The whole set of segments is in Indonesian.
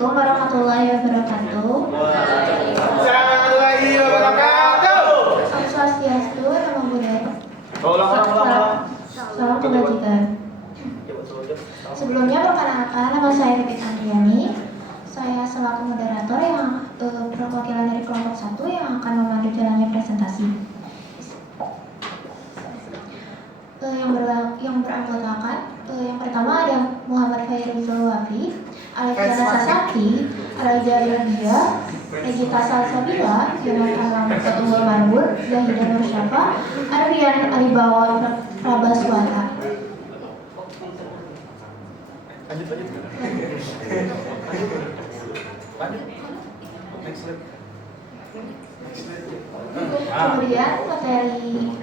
Assalamualaikum warahmatullahi wabarakatuh. Warahmatullahi wabarakatuh. Om Swastiastu, Namo Buddhaya. Salam kebajikan. Sebelumnya perkenalkan, nama saya Ripit Andriani. Saya selaku moderator yang perwakilan dari kelompok 1 yang akan memandu jalannya presentasi. Yang beranggotakan yang pertama ada Muhammad Fairuzul Wafi, Alexandra Sasaki, Raja Irdia, Regita Salsabila, Jonathan Lamberto Unggul Marbur, Zahida Nur Syafa, Ardian Alibawa Prabaswara. Kemudian materi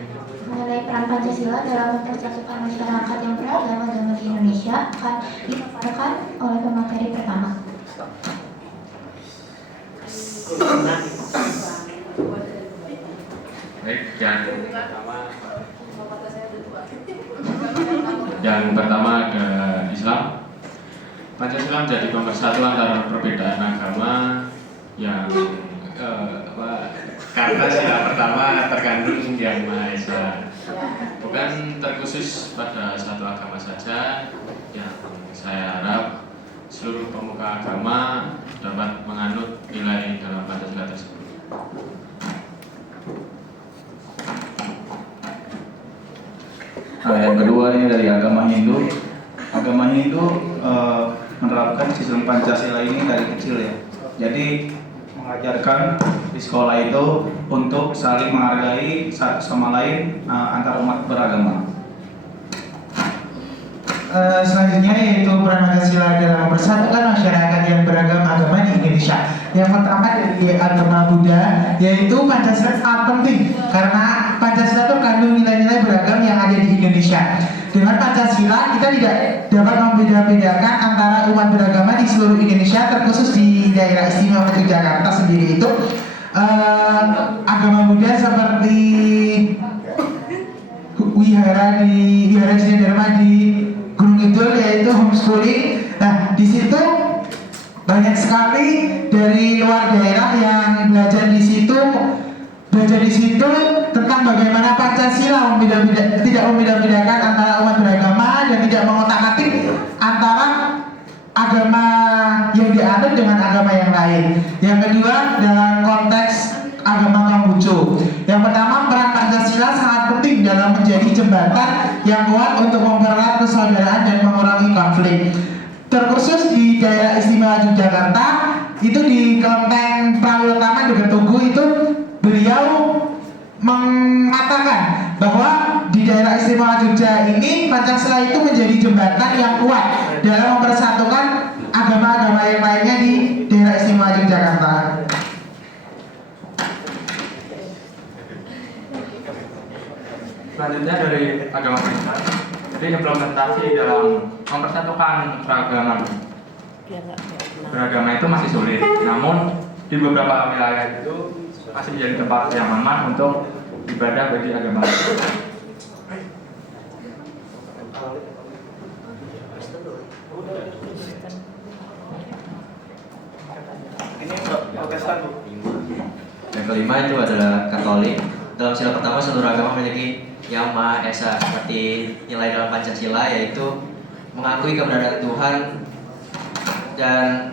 mengenai peran Pancasila dalam mempersatukan masyarakat yang beragama di Indonesia akan dipaparkan oleh pemateri pertama. Baik, yang pertama ada Islam. Pancasila menjadi pemersatu antara perbedaan agama yang karena sila pertama terkandung Yang Maha Esa, bukan terkhusus pada satu agama saja. Yang saya harap seluruh pemuka agama dapat menganut nilai dalam Pancasila tersebut. Nah, yang kedua ini dari agama Hindu. Agama Hindu menerapkan sistem Pancasila ini dari kecil ya. Jadi mengajarkan di sekolah itu untuk saling menghargai satu sama lain antar umat beragama. Selanjutnya yaitu peran Pancasila dalam mempersatukan masyarakat yang beragam agama di Indonesia. Yang pertama dari agama Buddha, yaitu Pancasila sangat penting karena Pancasila itu kandung nilai-nilai beragam yang ada di Indonesia. Dengan Pancasila kita tidak dapat membeda-bedakan antara umat beragama di seluruh Indonesia, terkhusus di daerah istimewa Yogyakarta sendiri itu agama Buddha seperti wihara Dharma di Gunung Kidul yaitu homeschooling. Nah, di situ banyak sekali dari luar daerah yang belajar di situ tentang bagaimana Pancasila tidak membeda-bedakan antara umat beragama dan tidak mengotak-atik antara agama yang dianut dengan agama yang lain. Yang kedua dalam konteks agama Konghucu. Yang pertama, peran Pancasila sangat penting dalam menjadi jembatan yang kuat untuk mempererat persaudaraan dan mengurangi konflik. Terkhusus di daerah istimewa Yogyakarta, itu di Kelenteng Prawilutama Dekat Tugu itu beliau mengatakan bahwa di daerah istimewa Jogja ini Pancasila itu menjadi jembatan yang kuat dalam mempersatukan agama-agama yang lainnya di daerah istimewa Yogyakarta. Selanjutnya dari agama Kristen, jadi implementasi dalam mempersatukan beragama itu masih sulit. Namun di beberapa wilayah itu masih menjadi tempat yang aman untuk ibadah bagi agama. Yang kelima itu adalah Katolik. Dalam sila pertama seluruh agama memiliki Yang Maha Esa, seperti nilai dalam Pancasila yaitu mengakui keberadaan Tuhan dan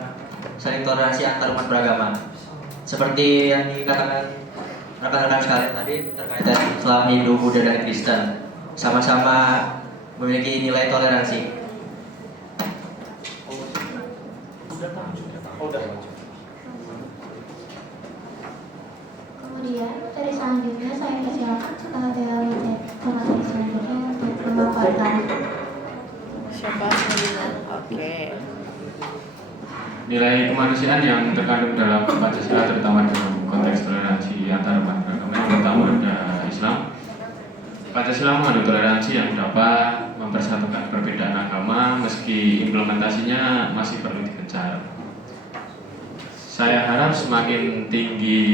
saling toleransi antar umat beragama. Seperti yang dikatakan rekan-rekan sekalian tadi terkait dengan Islam, Hindu, Buddha, dan Kristen, sama-sama memiliki nilai toleransi. Kemudian dari selanjutnya saya persilakan dari pemateri selanjutnya untuk pemaparan. Siapa selanjutnya? Oke. Nilai kemanusiaan yang terkandung dalam Pancasila terutama dalam konteks toleransi antar umat beragama. Yang pertama ada Islam. Pancasila mengandung toleransi yang dapat mempersatukan perbedaan agama meski implementasinya masih perlu dikejar. Saya harap semakin tinggi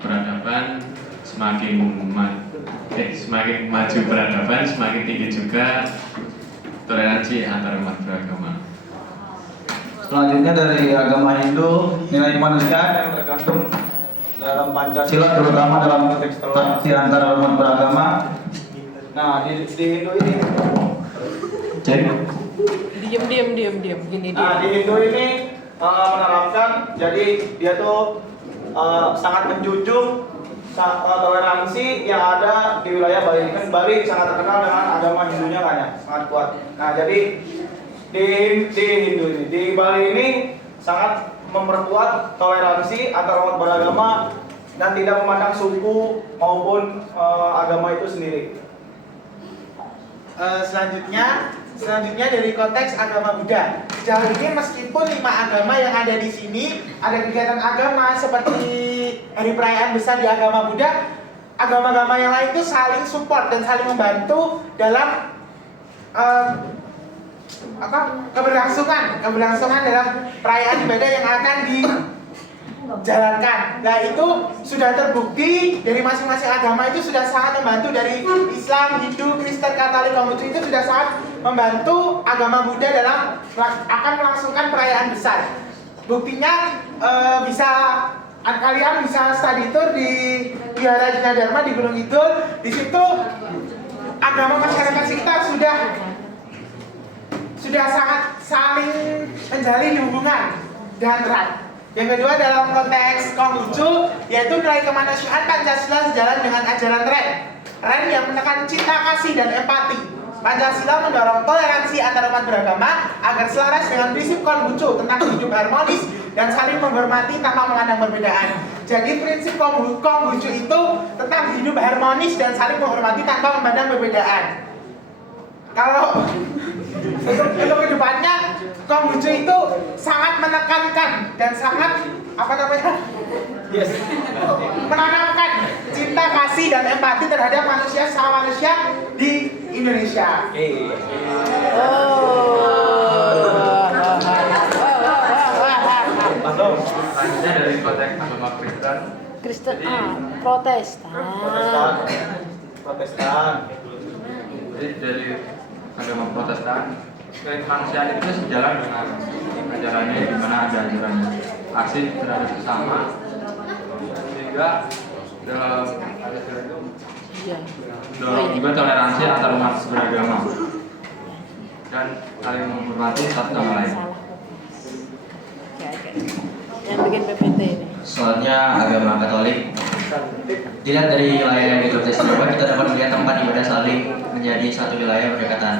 peradaban, semakin maju peradaban, semakin tinggi juga toleransi antar umat beragama. Selanjutnya dari agama Hindu, nilai kemanusiaan yang terkandung dalam Pancasila, terutama dalam konteks toleransi antar umat beragama. Nah, di Hindu ini, cek. Diam gini Nah, di Hindu ini menerapkan, jadi dia tuh sangat menjunjung toleransi yang ada di wilayah Bali. Kan Bali sangat terkenal dengan agama Hindunya kan ya, sangat kuat. Nah, jadi di Hindu ini, di Bali ini sangat memperkuat toleransi antar umat beragama dan tidak memandang suku maupun agama itu sendiri. Selanjutnya dari konteks agama Buddha. Sejauh ini meskipun 5 agama yang ada di sini ada kegiatan agama seperti hari perayaan besar di agama Buddha, agama-agama yang lain itu saling support dan saling membantu dalam keberlangsungan dalam perayaan ibadah yang akan dijalankan. Nah, itu sudah terbukti dari masing-masing agama itu sudah sangat membantu, dari Islam, Hindu, Kristen, Katolik, Konghucu itu sudah sangat membantu agama Buddha dalam akan melangsungkan perayaan besar. Buktinya kalian bisa study tour di Wihara Jina Dharma di Gunung Kidul. Di situ agama masyarakat sekitar sudah sangat saling menjalin hubungan dan erat. Yang kedua dalam konteks Konghucu, yaitu nilai kemanusiaan Pancasila sejalan dengan ajaran Ren yang menekan cinta kasih dan empati. Pancasila mendorong toleransi antar umat beragama agar selaras dengan prinsip Konghucu tentang hidup harmonis dan saling menghormati tanpa memandang perbedaan. Jadi prinsip Konghucu itu tentang hidup harmonis dan saling menghormati tanpa memandang perbedaan. Kalau untuk kedepannya, Konghucu itu sangat menekankan dan sangat menanamkan cinta kasih dan empati terhadap manusia sama manusia di Indonesia. Selanjutnya dari konteks agama Kristen. Protestan. Jadi dari agama Protestan, kemanusiaan itu sejalan dengan ajarannya, di mana ada ajarannya asih terhadap sesama, sehingga dalam ajaran itu mendorong juga toleransi antar umat beragama dan saling menghormati satu sama lain. Yang bikin PPT ini. Soalnya agama Katolik, dilihat dari wilayah yang didominasi kita dapat melihat tempat ibadah saling menjadi satu wilayah berdekatan.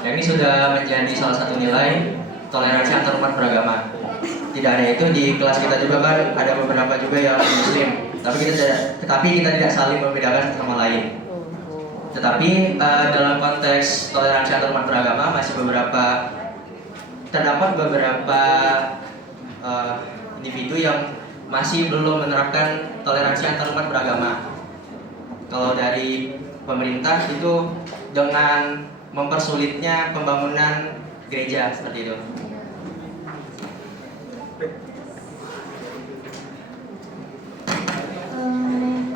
Yang ini sudah menjadi salah satu nilai toleransi antar umat beragama. Tidak hanya itu, di kelas kita juga kan ada beberapa juga yang Muslim, tetapi kita tidak saling membedakan satu sama lain. Tetapi dalam konteks toleransi antar umat beragama masih terdapat beberapa individu yang masih belum menerapkan toleransi antar umat beragama. Kalau dari pemerintah itu dengan mempersulitnya pembangunan gereja seperti itu.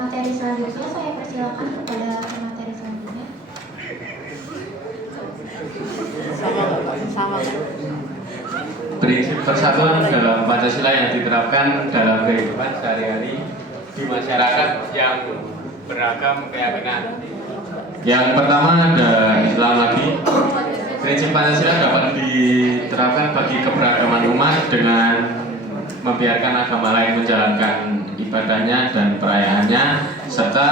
Materi selanjutnya saya persilakan kepada materi selanjutnya. Sama. Prinsip persatuan dalam Pancasila yang diterapkan dalam kehidupan sehari-hari di masyarakat yang beragam keyakinan. Yang pertama ada Islam lagi. Prinsip Pancasila dapat diterapkan bagi keberagaman umat dengan membiarkan agama lain menjalankan ibadahnya dan perayaannya, serta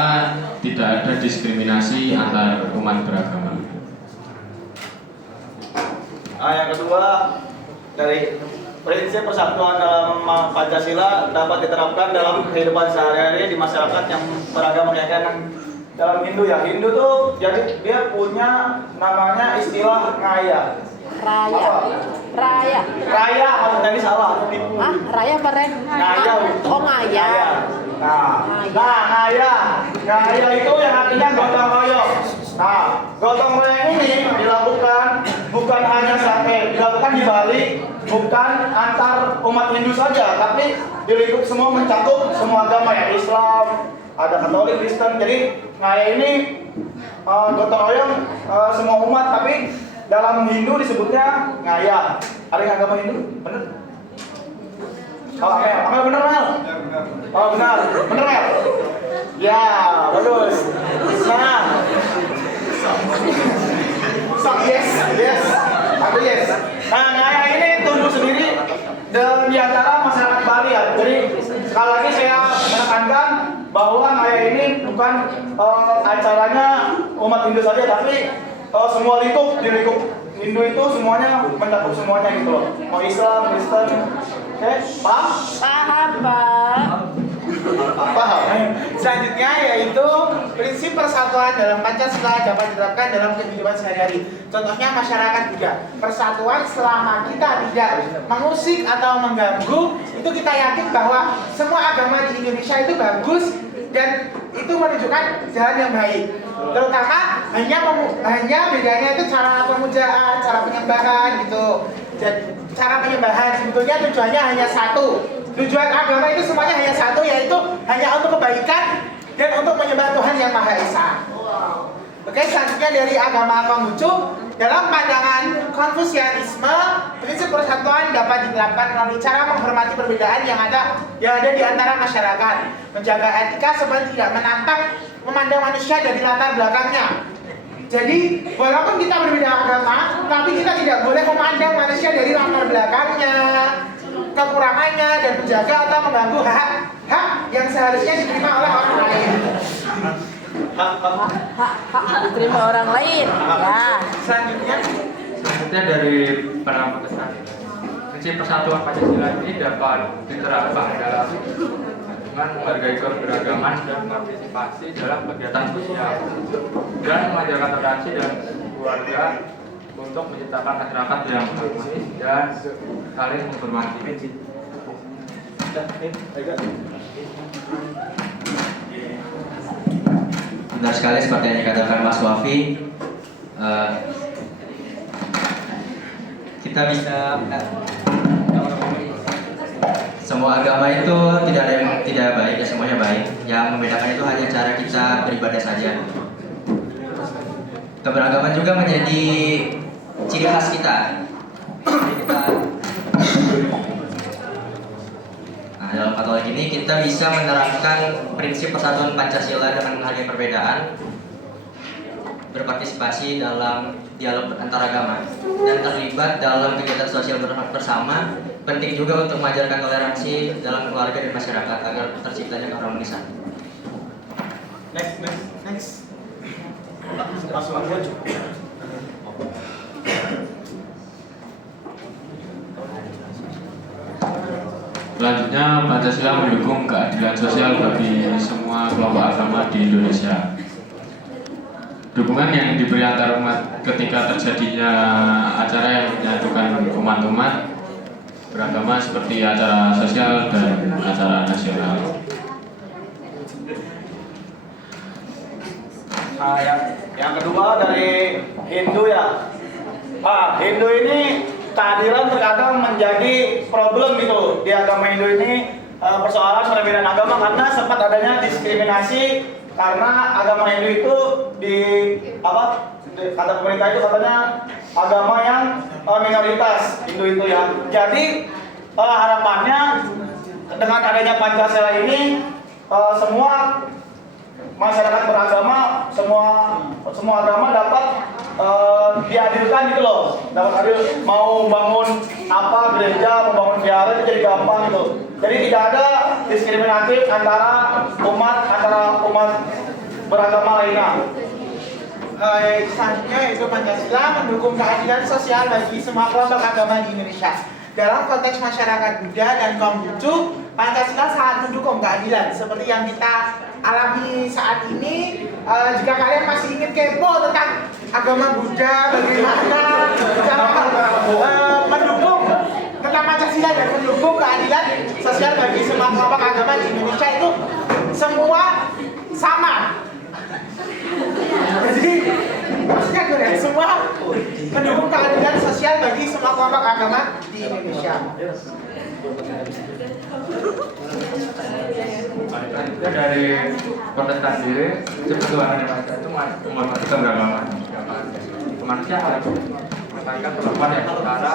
tidak ada diskriminasi antar umat beragama. Yang kedua, dari prinsip persatuan dalam Pancasila dapat diterapkan dalam kehidupan sehari-hari di masyarakat yang beragama keyakinan. Dalam Hindu ya, Hindu tuh jadi dia punya namanya istilah ngaya. Raya. Maksudnya ini salah. Raya apa Ren? Ngaya. Oh, ngaya. Ngaya itu yang artinya gotong royong. Nah, gotong royong ini dilakukan bukan hanya dilakukan di Bali, bukan antar umat Hindu saja, tapi di lingkup semua, mencakup semua agama ya, Islam, ada Katolik, Kristen. Jadi ngaya ini gotong royong semua umat, tapi dalam Hindu disebutnya ngaya. Ada yang agama Hindu? Bener? Oh, Amel bener Mel? Oh benar, bener Mel? Ya, bagus. Nah, so, yes, aku yes. Nah, Ngaya ini tumbuh sendiri dan di antara masyarakat Bali ya. Jadi sekali lagi saya menekankan bahwa Ngaya ini bukan acaranya umat Hindu saja, tapi semua lingkup di lingkup Hindu itu semuanya mencakup semuanya gitu loh. Mau Islam, Kristen, oke, paham? Paham, Pak. Paham. Selanjutnya yaitu prinsip persatuan dalam Pancasila dapat diterapkan dalam kehidupan sehari-hari. Contohnya masyarakat juga. Persatuan selama kita tidak mengusik atau mengganggu, itu kita yakin bahwa semua agama di Indonesia itu bagus dan itu menunjukkan jalan yang baik. Terutama hanya bedanya itu cara pemujaan, cara penyembahan gitu. Dan cara penyembahan sebetulnya tujuannya hanya satu. Tujuan agama itu semuanya hanya satu, yaitu hanya untuk kebaikan dan untuk menyembah Tuhan yang Maha Esa. Oke, selanjutnya dari agama Konghucu, dalam pandangan Konfusianisme, prinsip persatuan dapat diterapkan melalui cara menghormati perbedaan yang ada di antara masyarakat, menjaga etika seperti tidak menantang memandang manusia dari latar belakangnya. Jadi, walaupun kita berbeda agama, tapi kita tidak boleh memandang manusia dari latar belakangnya, kekurangannya, dan menjaga atau mengganggu hak yang seharusnya diterima oleh orang lain. Hak diterima orang lain. Ya. Selanjutnya dari para peserta, prinsip persatuan Pancasila ini dapat diterapkan dalam dengan menghargai keberagaman dan partisipasi dalam kegiatan sosial dan mengajarkan toleransi dan keluarga untuk menciptakan masyarakat yang harmonis dan saling menghormati. Benar sekali seperti yang dikatakan Mas Wafi, kita bisa semua agama itu tidak ada yang tidak baik, ya semuanya baik. Yang membedakan itu hanya cara kita beribadah saja. Keberagaman juga menjadi ciri khas kita. Nah, dalam Katolik ini kita bisa menerapkan prinsip persatuan Pancasila dengan menghargai perbedaan, berpartisipasi dalam dialog antaragama, dan terlibat dalam kegiatan sosial bersama. Penting juga untuk mengajarkan toleransi dalam keluarga dan masyarakat agar terciptanya keharmonisan. Next. Masuk aja. Selanjutnya, Pancasila mendukung keadilan sosial bagi semua kelompok agama di Indonesia. Dukungan yang diberi antar umat ketika terjadinya acara yang menyatukan umat-umat beragama seperti acara sosial dan acara nasional. Nah, yang kedua dari Hindu ya. Hindu ini keadilan terkadang menjadi problem gitu di agama Hindu ini, persoalan perbedaan agama karena sempat adanya diskriminasi karena agama Hindu itu kata pemerintah itu katanya agama yang minoritas Hindu itu ya. Jadi harapannya dengan adanya Pancasila ini semua masyarakat beragama, semua agama dapat diadilkan gitu loh, dapat adil. Mau bangun apa gereja, mau bangun vihara itu jadi gampang gitu. Jadi tidak ada diskriminatif antara umat beragama lainnya. Selanjutnya itu Pancasila mendukung keadilan sosial bagi semua kelompok agama di Indonesia. Dalam konteks masyarakat Buddha dan Konghucu, Pancasila sangat mendukung keadilan seperti yang kita alami saat ini. Jika kalian masih ingin kepo tentang agama Buddha, bagaimana cara mendukung tentang Pancasila dan mendukung keadilan sosial bagi semua kelompok agama di Indonesia, itu semua sama. Jadi maksudnya semua mendukung keadilan sosial bagi semua kelompok agama di Indonesia. Dari Protestan sendiri, persatuan Indonesia itu menghormati keberagaman kemanusiaan, menekankan kemampuan yang setara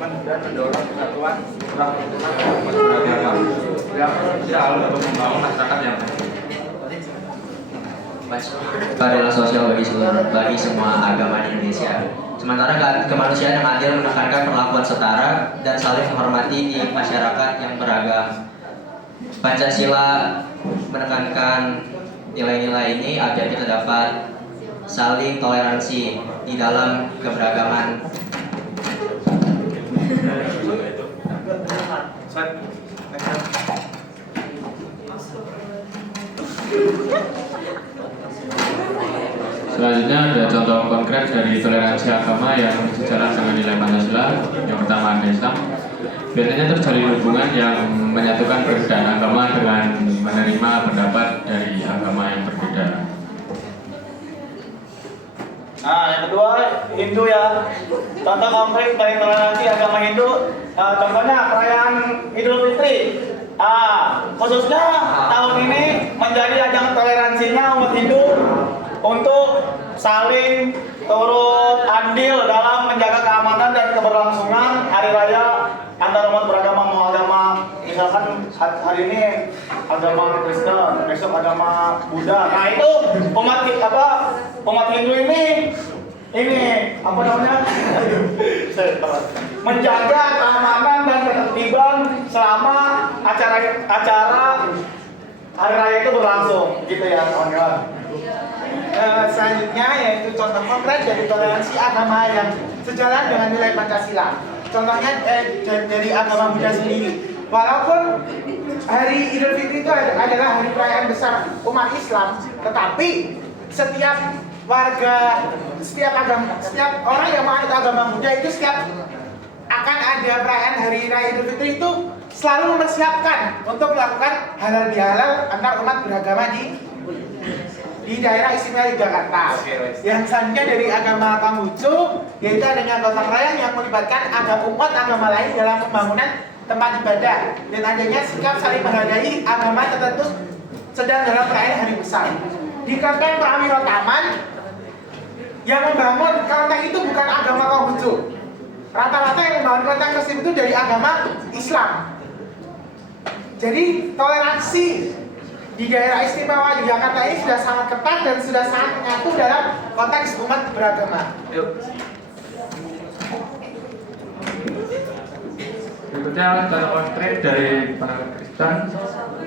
dan mendorong persatuan beragama yang sosial untuk membangun masyarakat yang keadilan sosial bagi semua agama di Indonesia. Sementara kemanusiaan yang adil menekankan perlakuan setara dan saling menghormati di masyarakat yang beragam. Pancasila menekankan nilai-nilai ini agar kita dapat saling toleransi di dalam keberagaman. Selanjutnya ada contoh konkret dari toleransi agama yang sejalan dengan nilai Pancasila. Yang pertama ada Islam. Biasanya terjalin hubungan yang menyatukan perbedaan agama dengan menerima pendapat dari agama yang berbeda. Nah, yang kedua Hindu ya. Contoh konkret dari toleransi agama Hindu, contohnya perayaan Idul Fitri. Khususnya tahun ini menjadi ajang toleransinya umat Hindu untuk saling turut andil dalam menjaga keamanan dan keberlangsungan hari raya antar umat beragama mau agama, misalkan hari ini agama Kristen, besok agama Buddha. Nah itu umat Hindu ini apa namanya menjaga keamanan dan ketertiban selama acara hari raya itu berlangsung, gitu ya kawan-kawan. Selanjutnya yaitu contoh konkret dari toleransi agama yang sejalan dengan nilai Pancasila. Contohnya dari agama Buddha sendiri. Walaupun hari Idul Fitri itu adalah hari perayaan besar umat Islam, tetapi setiap orang yang menganut agama Buddha itu setiap akan ada perayaan hari raya Idul Fitri itu selalu mempersiapkan untuk melakukan halal bihalal antar umat beragama di daerah istimewa Yogyakarta. Yang selanjutnya dari agama Konghucu, yaitu adanya gotong royong yang melibatkan umat agama lain dalam pembangunan tempat ibadah dan adanya sikap saling menghargai agama tertentu sedang dalam perayaan hari besar. Di kelenteng Prawiro Taman yang membangun kelenteng itu bukan agama Konghucu. Rata-rata yang membangun kelenteng tersebut itu dari agama Islam. Jadi toleransi di daerah istimewa Yogyakarta ini sudah sangat ketat dan sudah sangat menyatu dalam konteks umat beragama. Berikutnya contoh konkret dari para Kristen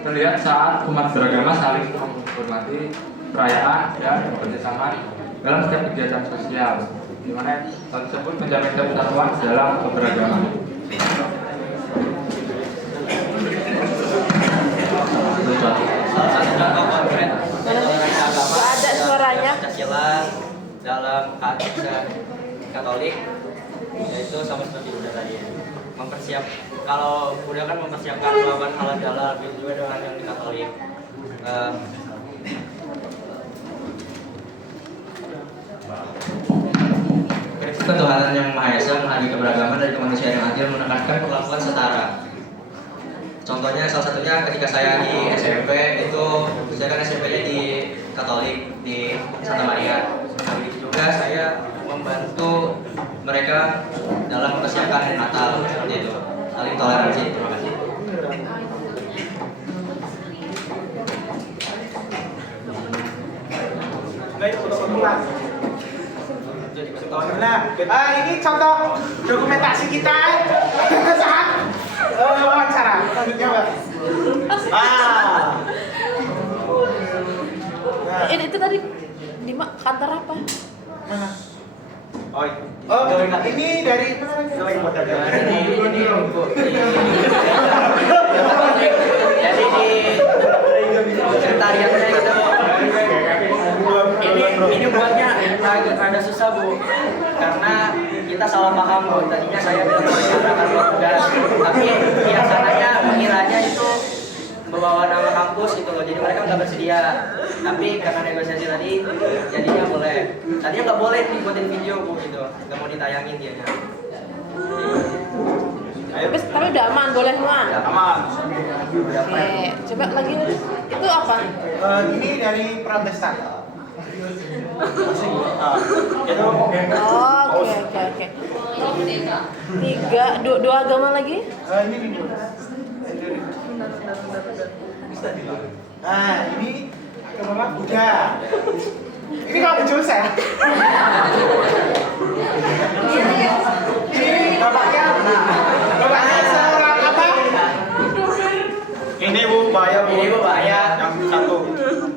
terlihat saat umat beragama saling menghormati perayaan dan bekerjasama dalam setiap kegiatan sosial, di mana hal tersebut menjamin persatuan dalam keberagaman. Salah satu contoh konkret toleransi agama Ada suaranya. Pancasila dalam Katolik, yaitu sama seperti Buddha tadi ya. Kalau Buddha kan mempersiapkan melakukan halal bihalal, begitu juga dengan yang di Katolik. Ketuhanan yang Maha Esa menghargai keberagaman dari kemanusiaan yang adil menekankan perlakuan setara. Contohnya salah satunya ketika saya di SMP itu, saya kan SMP-nya di Katolik di Santa Maria. Begitu juga saya membantu mereka dalam mempersiapkan hari Natal seperti itu. Saling toleransi. Terima kasih. Nah, ini contoh dokumentasi kita saat wawancara. Ini itu tadi di kantor apa? Ini dari Jadi di sekretariatnya itu ini buatnya agak susah Bu, karena kita salah paham Bu. Tadinya saya bilang masyarakat tugas, tapi yang sananya mengiranya itu membawa nama kampus gitu loh, jadi mereka nggak bersedia. Tapi karena negosiasi tadi, jadinya boleh. Tadinya nggak boleh dibuatin video Bu gitu, nggak mau ditayangin dianya. Tapi udah aman, boleh semua. Aman. Oke, coba lagi itu apa? Ini dari Protestan. Oh, Oke. Dua agama lagi? Ini nah, ini agama Buddha. Ini kalau kecil saya. Ini bapaknya seorang apa? Ini Bu, bahaya Bu. Ini Bu, bahaya. Yang satu.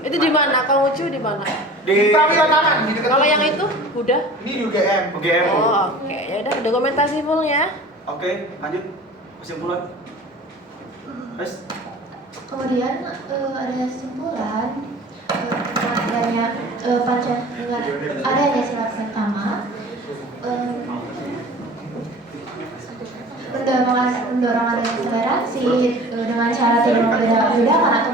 Itu di mana? Kang Ucu di mana? Di Prawira Taman, di dekat. Kalau yang itu udah? Ini di UGM. UGM Bu. Oh, oke. Ya udah dokumentasi fullnya. Oke, lanjut. Kesimpulan. Terus Kemudian ada kesimpulan dengan adanya dengan adanya sila pertama mendorong adanya toleransi dengan cara tidak membedakan atau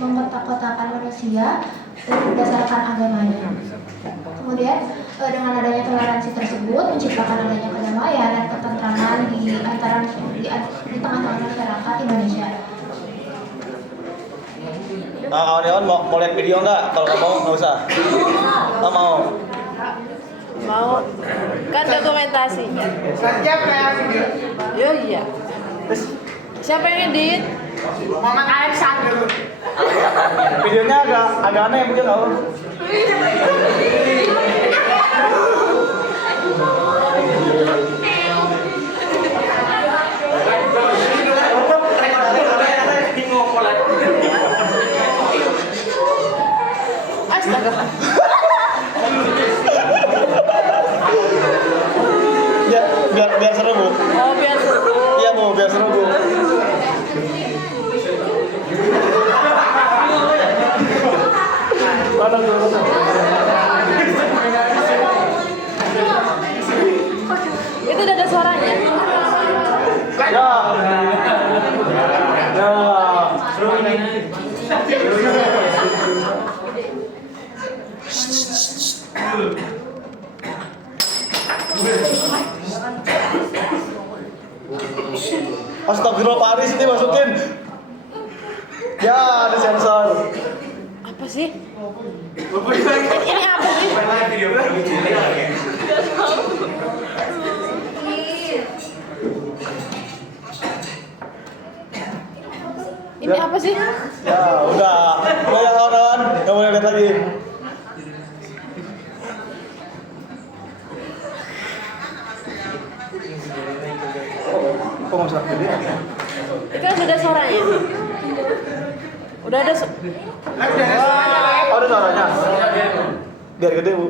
mengkotak-kotakan manusia berdasarkan agamanya. Kemudian dengan adanya toleransi tersebut menciptakan adanya kedamaian dan ketentraman di tengah-tengah masyarakat Indonesia. nah, kawan-kawan mau lihat video nggak? Kalau nggak mau nggak usah. Nggak mau. Mau kan dokumentasi. Siap kayak video. Yo iya. Siapa yang edit? Muhammad Alexander. Videonya agak aneh mungkin tahu. Astaga. Biar seru Bu. Oh, biar seru. Iya Bu, biar seru Bu. Itu udah ada suaranya. Ya. Astagfirullah Pak Aris ini masukin. Ya, ada sensor. Apa sih? Ini apa sih? Ini apa sih? Ya, udah ya kawan-kawan, nggak boleh lihat lagi. Kok nggak bisa gede? Itu kan udah ada suaranya. Udah ada Oh, ada suaranya. Biar gede Bu.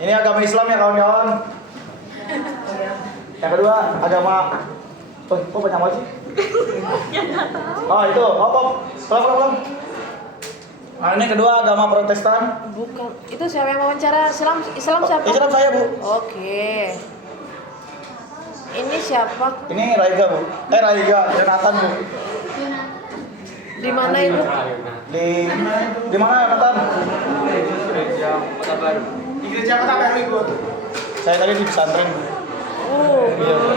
Ini agama Islam ya kawan-kawan. Yang kedua agama. Kok banyak banget sih? Oh itu, pelan. Nah, ini kedua agama Protestan. bukan. Itu siapa yang wawancara? Islam siapa? Islam saya Bu. Oke. Ini siapa? Ini Raiga Bu. Raiga, Jonathan Bu. Di mana itu? Di mana Jonathan? Di gereja Kota Baru ikut. Saya tadi di pesantren Bu. Oh. Iya Bu.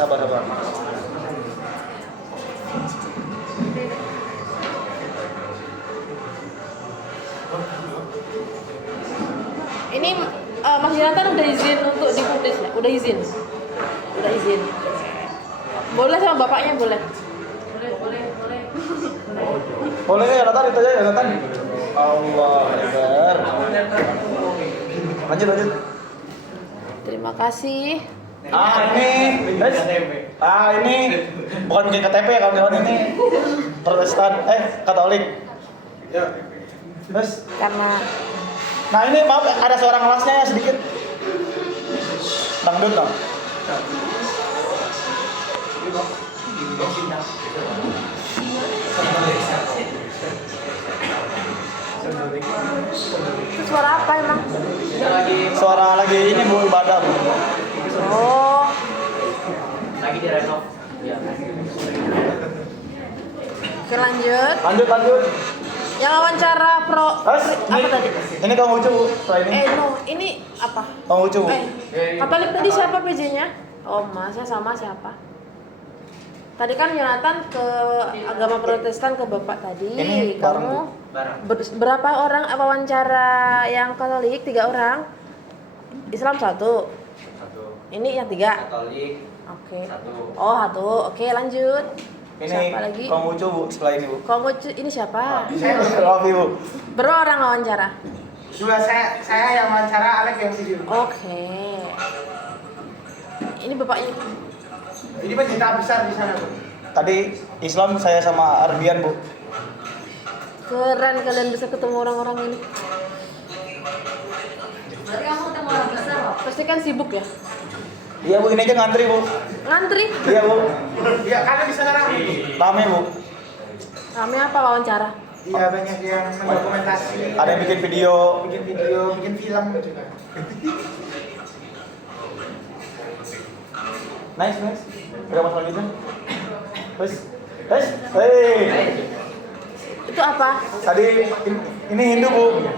Sabar. Ini Mas Jonathan udah izin untuk dipublish ya? Udah izin. Boleh sama bapaknya boleh. Boleh ya Jonathan itu aja Jonathan. Allah Akbar. Lanjut. Terima kasih. Ini bukan bikin KTP ya kawan-kawan, ini Protestan, Katolik. Terus, Karena nah ini maaf ada suara ngelasnya ya sedikit. Dangdut dong. itu suara apa emang? Suara lagi ini Bu ibadah Bu. Oh, Lagi direnov. oke lanjut. Lanjut. Yang wawancara pro Terus, apa tadi? Ini kamu lucu Bu, setelah ini. No, ini apa? Kamu lucu Bu. Katolik tadi siapa PJ-nya? Oh, masnya sama siapa? Tadi kan Yonatan ke agama Protestan ke Bapak tadi. Ini Kamu Barang. berapa orang wawancara yang Katolik? 3 orang. Islam 1. Satu. Ini yang 3. Katolik. Oke. Satu. Oh, 1. Oke, lanjut. Ini Siapa lagi? kamu lucu Bu, setelah ini Bu. Kamu ini siapa? Rafi Bu. Berapa orang wawancara? Dua saya yang wawancara, Alex yang video. Oke. Ini bapaknya. Ini pencinta besar di sana, Bu. Tadi Islam saya sama Arbian Bu. Keren kalian bisa ketemu orang-orang ini. Berarti kamu ketemu orang besar loh. Pasti kan sibuk ya? Iya Bu, ini aja ngantri Bu. Ngantri? Iya Bu. Iya, karena di sana rame. Rame Bu. Kami apa wawancara? Iya, banyak yang mendokumentasi. Ada yang bikin video. bikin film juga. Nice. Udah mas selanjutnya. Terus. Hei. Itu apa? Tadi ini Hindu Bu.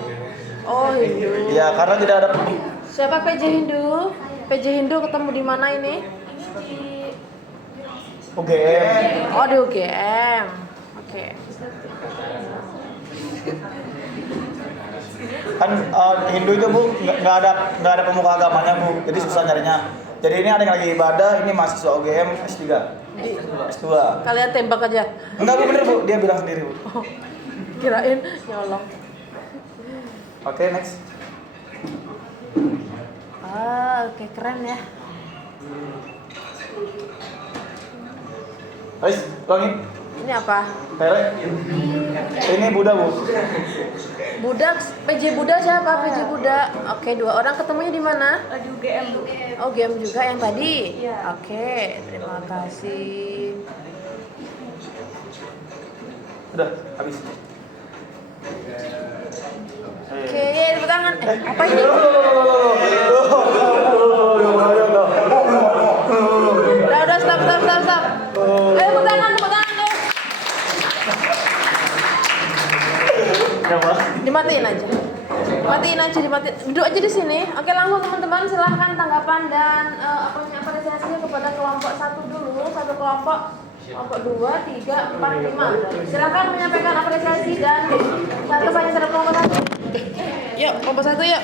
Oh, Hindu. Iya, karena tidak ada Siapa PJ Hindu? PJ Hindu ketemu di mana ini? UGM. Oh, di UGM. Oke. Kan Hindu itu Bu nggak ada pemuka agamanya Bu, jadi susah nyarinya. Jadi ini ada yang lagi ibadah, ini mahasiswa UGM S3. S2. Kalian tembak aja. Enggak Bu, bener Bu, dia bilang sendiri Bu. Oh, kirain nyolong. Oke, next. Oke, keren ya. Guys, ulangin. Ini apa? Tere. Ini Buddha Bu. Buddha, PJ Buddha siapa? PJ Buddha. Oke, 2 orang ketemunya di mana? Di UGM. Oh, game juga yang tadi? Iya. Oke, terima kasih. Udah, habis. Oke, tepuk tangan. Apa ini? Udah, stop. Tepuk tangan deh. Dimatiin aja. Duduk aja di sini. Oke, langsung teman-teman silahkan tanggapan dan apresiasinya kepada kelompok 1 dulu. Satu kelompok 2, 3, 4, 5. Silahkan menyampaikan apresiasi dan kesannya terhadap kelompok 1. Yuk, kelompok 1 yuk.